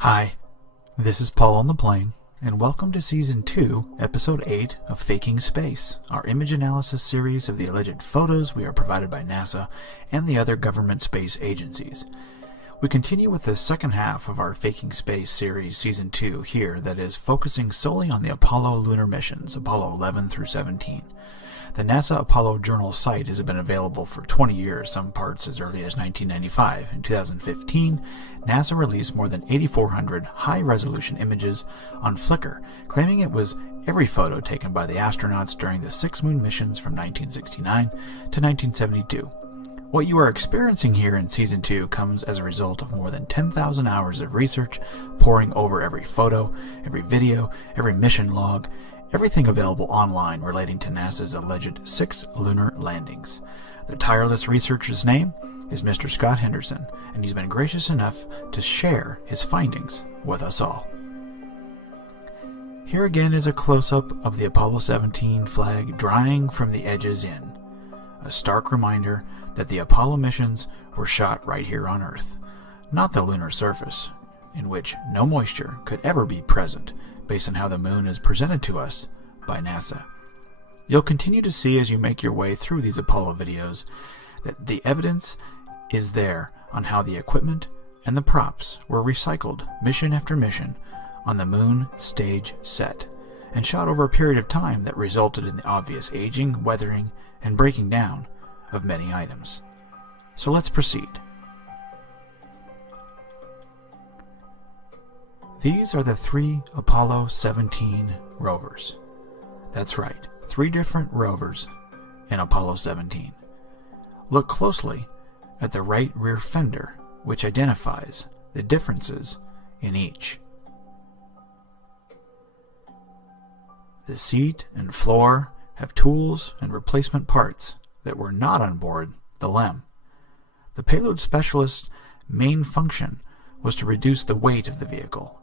Hi, this is Paul on the plane, and welcome to Season 2, Episode 8 of Faking Space, our image analysis series of the alleged photos we are provided by NASA and the other government space agencies. We continue with the second half of our Faking Space series, Season 2, here, that is focusing solely on the Apollo lunar missions, Apollo 11 through 17. The NASA Apollo Journal site has been available for 20 years, some parts as early as 1995. In 2015, NASA released more than 8,400 high-resolution images on Flickr, claiming it was every photo taken by the astronauts during the 6 moon missions from 1969 to 1972. What you are experiencing here in Season 2 comes as a result of more than 10,000 hours of research, poring over every photo, every video, every mission log, everything available online relating to NASA's alleged 6 lunar landings. The tireless researcher's name is Mr. Scott Henderson, and he's been gracious enough to share his findings with us all. Here again is a close-up of the Apollo 17 flag drying from the edges in, a stark reminder that the Apollo missions were shot right here on Earth, not the lunar surface, in which no moisture could ever be present based on how the moon is presented to us by NASA. You'll continue to see as you make your way through these Apollo videos that the evidence is there on how the equipment and the props were recycled mission after mission on the moon stage set and shot over a period of time that resulted in the obvious aging, weathering, and breaking down of many items. So let's proceed. These are the 3 Apollo 17 rovers. That's right, 3 different rovers in Apollo 17. Look closely at the right rear fender, which identifies the differences in each. The seat and floor have tools and replacement parts that were not on board the LEM. The payload specialist's main function was to reduce the weight of the vehicle,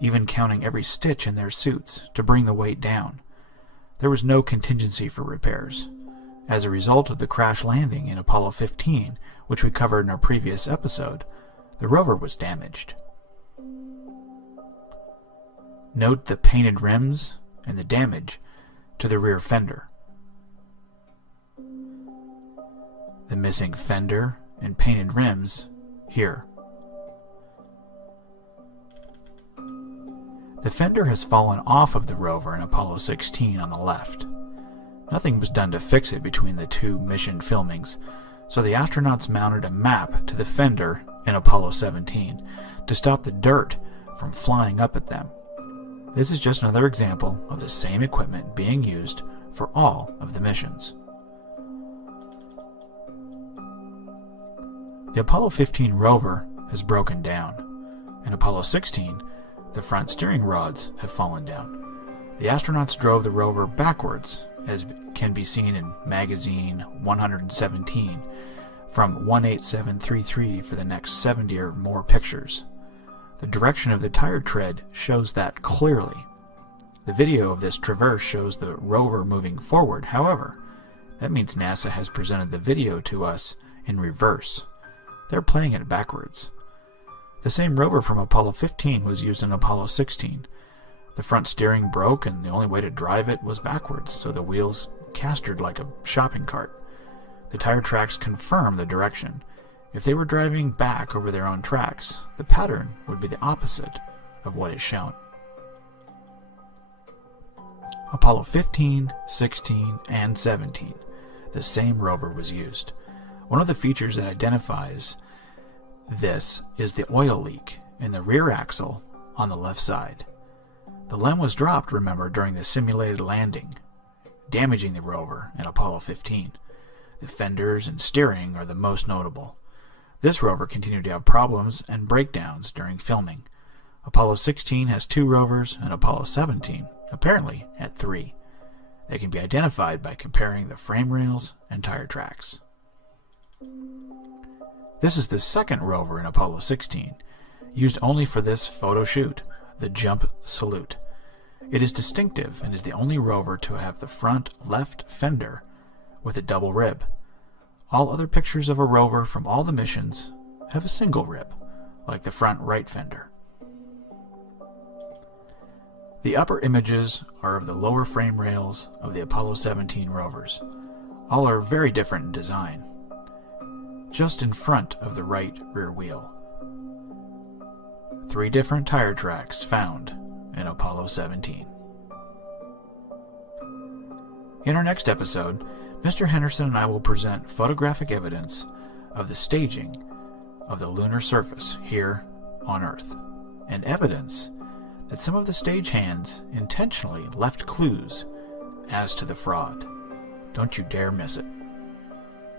even counting every stitch in their suits to bring the weight down. There was no contingency for repairs. As a result of the crash landing in Apollo 15, which we covered in our previous episode, the rover was damaged. Note the painted rims and the damage to the rear fender. The missing fender and painted rims here. The fender has fallen off of the rover in Apollo 16 on the left. Nothing was done to fix it between the 2 mission filmings, so the astronauts mounted a map to the fender in Apollo 17 to stop the dirt from flying up at them. This is just another example of the same equipment being used for all of the missions. The Apollo 15 rover has broken down. In Apollo 16, the front steering rods have fallen down. The astronauts drove the rover backwards, as can be seen in magazine 117, from 18733 for the next 70 or more pictures. The direction of the tire tread shows that clearly. The video of this traverse shows the rover moving forward. However, that means NASA has presented the video to us in reverse. They're playing it backwards. The same rover from Apollo 15 was used in Apollo 16. The front steering broke, and the only way to drive it was backwards, so the wheels castered like a shopping cart. The tire tracks confirm the direction. If they were driving back over their own tracks, the pattern would be the opposite of what is shown. Apollo 15, 16, and 17. The same rover was used. One of the features that identifies this is the oil leak in the rear axle on the left side. The LEM was dropped, remember, during the simulated landing, damaging the rover in Apollo 15. The fenders and steering are the most notable. This rover continued to have problems and breakdowns during filming. Apollo 16 has 2 rovers, and Apollo 17 apparently had 3. They can be identified by comparing the frame rails and tire tracks. This is the second rover in Apollo 16, used only for this photo shoot, the jump salute. It is distinctive and is the only rover to have the front left fender with a double rib. All other pictures of a rover from all the missions have a single rib, like the front right fender. The upper images are of the lower frame rails of the Apollo 17 rovers. All are very different in design. Just in front of the right rear wheel. 3 different tire tracks found in Apollo 17. In our next episode, Mr. Henderson and I will present photographic evidence of the staging of the lunar surface here on Earth, and evidence that some of the stagehands intentionally left clues as to the fraud. Don't you dare miss it.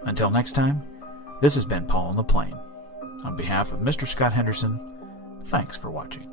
Until next time, this has been Paul on the Plane. On behalf of Mr. Scott Henderson, thanks for watching.